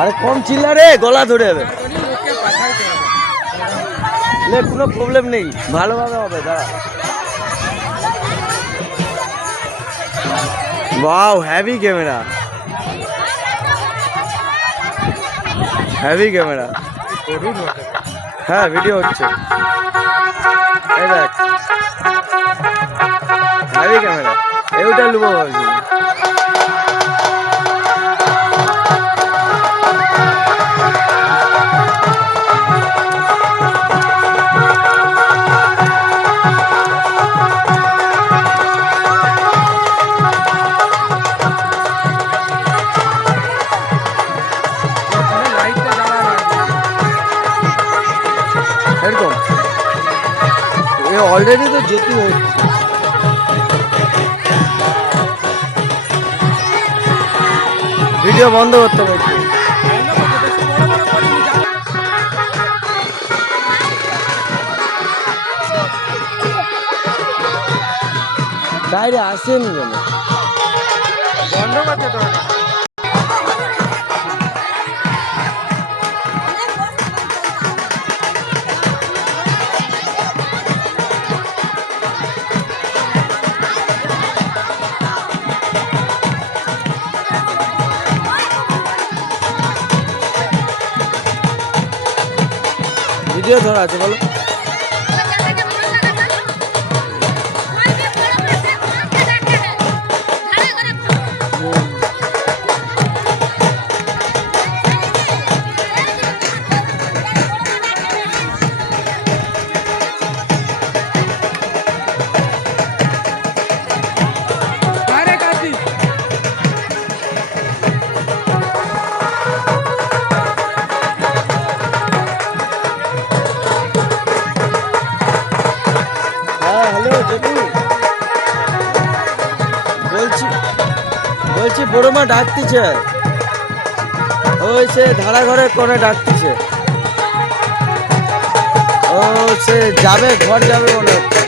আরে কম চিল্লা রে, গলা ধরে যাবে। কোনো প্রবলেম নেই, ভালোভাবে হবে। দাঁড়া। Wow, heavy camera, heavy camera. হ্যাঁ, ভিডিও হচ্ছে। এই দেখ, হেভি ক্যামেরা। এইটা লুবো ভাবছি। এরকম অলরেডি তো যেতে হচ্ছে। ভিডিও বন্ধ করতে হবে একটু। বাইরে আসেনি কেন? বন্ধ করতে তো। ভিডিও ধরা আছে বলো। বলছি বড় মা ডাকতেছে, ওই সে ধারা ঘরের কোণে ডাকতেছে। ও সে যাবে, ঘর যাবে মনে হচ্ছে।